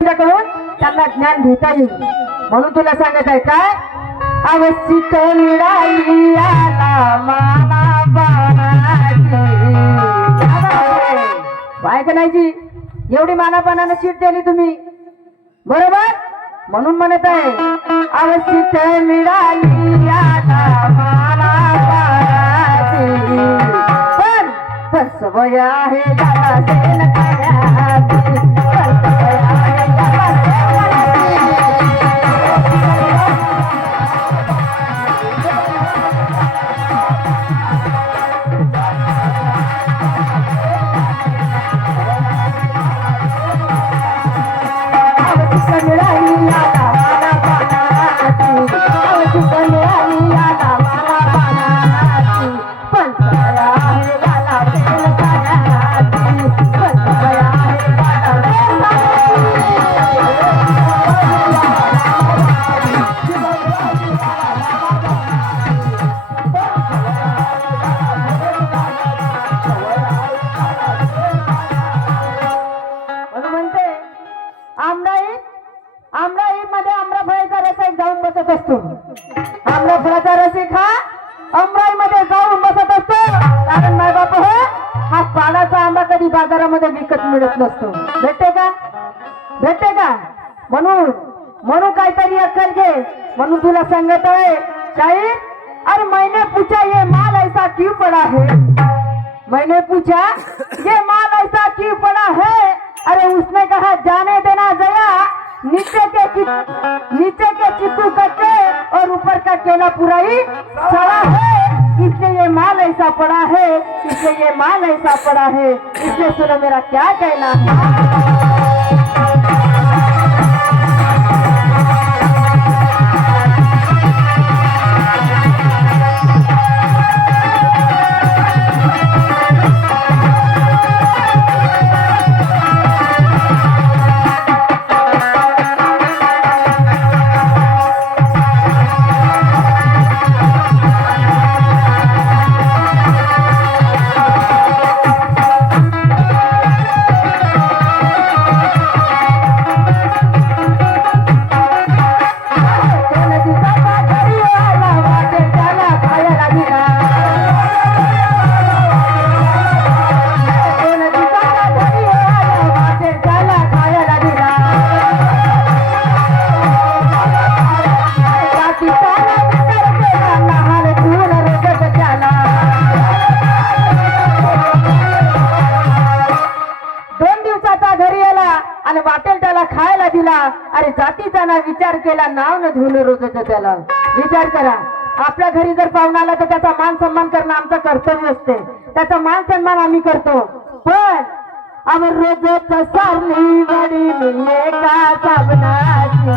त्यांना ज्ञान घेता येईल म्हणून तुला सांगत आहे काय अवस्थित मिळाली आला माना बाय का नाही जी एवढी मानापानानं सीट दिली तुम्ही बरोबर म्हणून म्हणत आहे अवस्थित मिळाली आला माना पण बसवय आहे झाला सेन बाजारामध्ये विकत मिळत नसतो भेटते का म्हणून म्हणून काहीतरी अक्कल घे म्हणून तुला सांगत आहे शाहीर अरे मैंने पूछा ये माल ऐसा क्यों पड़ा है मैंने पूछा ये माल ऐसा क्यों पड़ा है अरे उसने कहा जाने देना जया नीचे के चित्तू कच्चे और ऊपर का केला पूरा ही सड़ा है इसलिए ये माल ऐसा पड़ा है इसलिए ये माल ऐसा पड़ा है इसलिए सुनो मेरा क्या कहना है अरे जातीचा ना विचार केला नाव न धुन रोजच त्याला विचार करा आपल्या घरी जर पाहुणा आला तर त्याचा मान सन्मान करणं आमचं कर्तव्य असते त्याचा मान सन्मान आम्ही करतो पण आम्ही रोजच सारली वडी एका साबणाची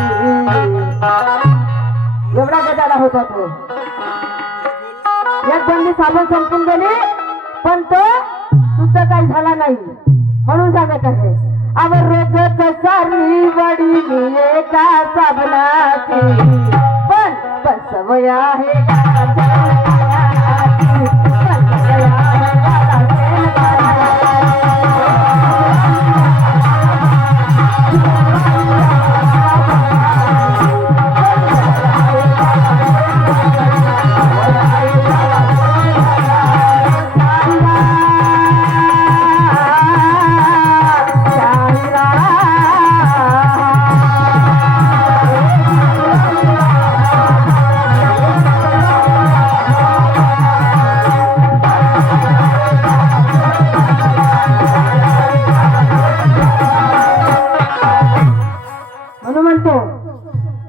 एवढा गदाला होता तो एक बंदी साबण संपून गेली पण तो सुद्धा काही झाला नाही म्हणून सांगत आहे आवर रोजच सारली वडी एका साबणाची पण बसवय आहे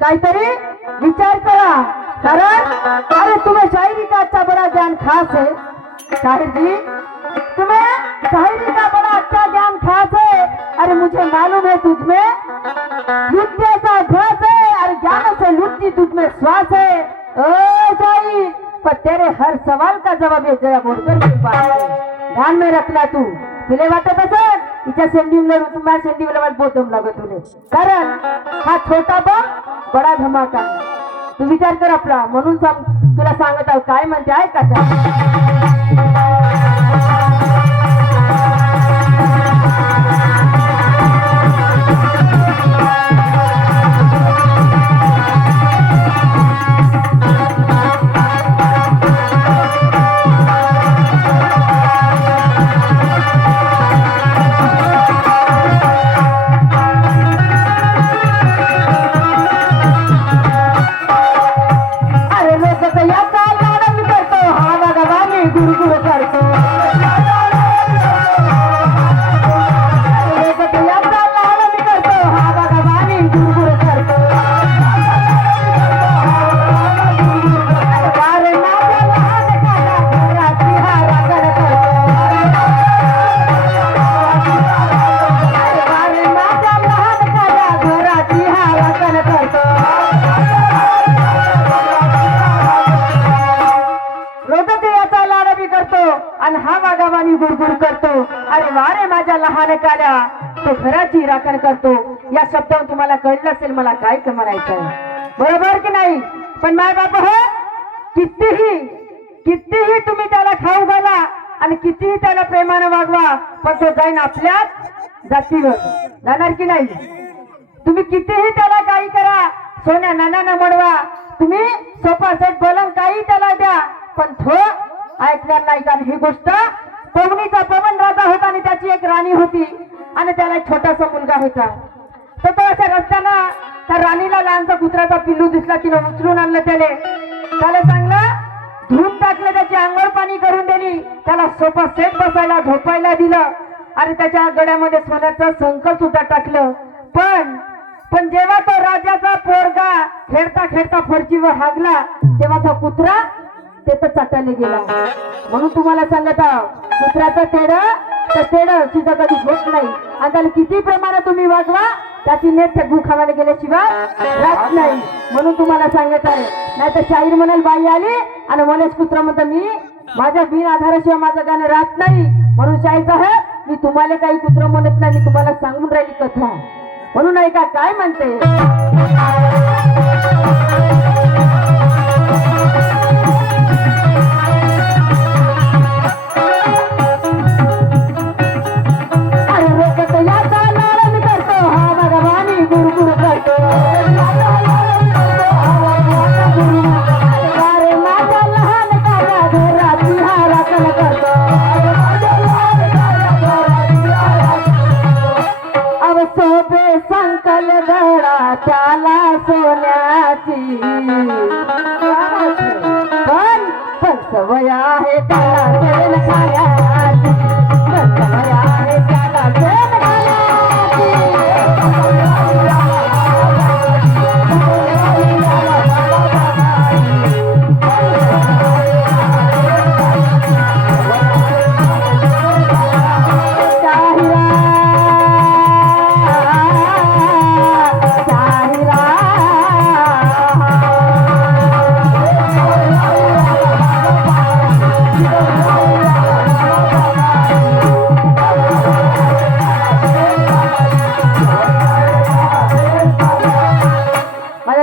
काहीतरी विचार करा कारण अरे तुम्हें शायरी का अच्छा बड़ा ज्ञान खास है शाहिर जी तुम्हें शायरी का बड़ा अच्छा ज्ञान खास है अरे मुझे मालूम है तुझमें लुटने का ध्यास है अरे ज्ञान से लुटती तुझमें श्वास है ओ शाहिर पर तेरे हर सवाल का जवाब ये जया बोलकर के पास ध्यान में रखना तू तुले वाटत असेल तिच्या सेंडीला तुम्हाला सेंडीला वाट बोतम लागत तुले कारण हा छोटा बडा धमाका तू विचार कर आपला म्हणून तुला सांगत आहो काय म्हणते आहे का मालक आल्या तो घराची राखण करतो. या शब्दावर तुम्हाला कळलं असेल मला काय म्हणायचं आहे, बरोबर की नाही? पण माय बाप हो, कितीही तुम्ही त्याला खाऊ घाला आणि कितीही त्याला प्रेमानं वागवा, पण तो जाईन आपल्याच जातीवर. जाणार की नाही? तुम्ही कितीही त्याला काही करा, सोन्या नानानं म्हणवा, तुम्ही सोफा सेट बोलून काही त्याला द्या, पण तो ऐकणार नाही. कारण ही गोष्ट पवनीचा पवन राजा होता आणि त्याची एक राणी होती आणि त्याला एक छोटासा मुलगा होता. तर तो अशा रस्त्यानं त्या राणीला लहानसा कुत्र्याचा पिल्लू दिसला. तिनं उचलून आणलं, त्याला चांगलं धुवून टाकलं, त्याची अंघोळ पाणी करून दिली, त्याला सोफा सेट बसायला झोपायला दिलं आणि त्याच्या गळ्यामध्ये सोन्याचं संकल सुद्धा टाकलं. पण जेव्हा तो राजाचा पोरगा खेळता खेळता फरशीवर हागला तेव्हा तो कुत्रा ते तर चाटायला गेला. म्हणून तुम्हाला सांगत आहो, कुत्र्याचं तेडं तिचं कधी होत नाही आणि त्याला किती प्रमाणात तुम्ही वागवा त्याची नेट गु खावायला गेल्याशिवाय राहत नाही. म्हणून तुम्हाला सांगत आहे, नाही तर शाहीर म्हणाल बाई आली आणि मलेच कुत्रा म्हणतं मी माझ्या बिन आधाराशिवाय माझं गाणं राहत नाही. म्हणून शाहीर साहेब, मी तुम्हाला काही कुत्र म्हणत नाही, मी तुम्हाला सांगून राहिली कथा. म्हणून ऐका काय म्हणते. संकल गळा त्याला सोन्याची, पण सवय आहे त्याला तेल खाण्याची, सवय आहे त्याला तेल खाण्याची.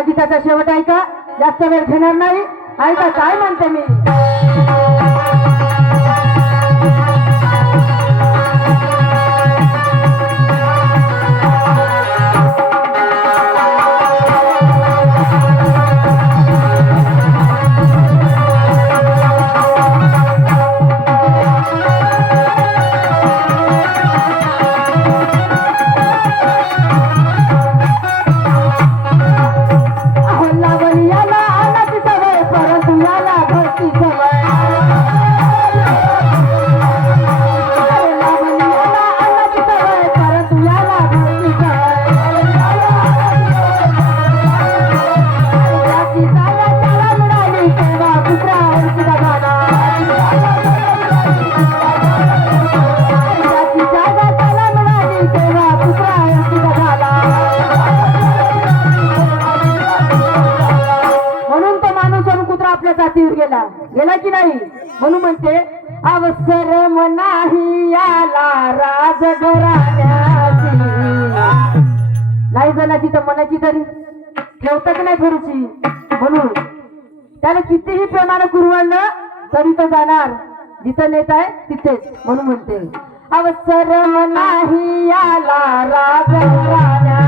गीताचा शेवट ऐका, जास्त वेळ घेणार नाही. ऐका काय म्हणते मी. गेला की नाही. म्हणून म्हणते अवसर नाही याला राजघराण्याची, नाही जणाची तर मनाची तरी ठेवतात नाही थोडीशी. म्हणून त्याला कितीही प्रेमानं कुरवळलं तरी तो जाणार जिथं नेत आहे तिथेच. म्हणून म्हणते अवसर नाही याला राजघराण्याची.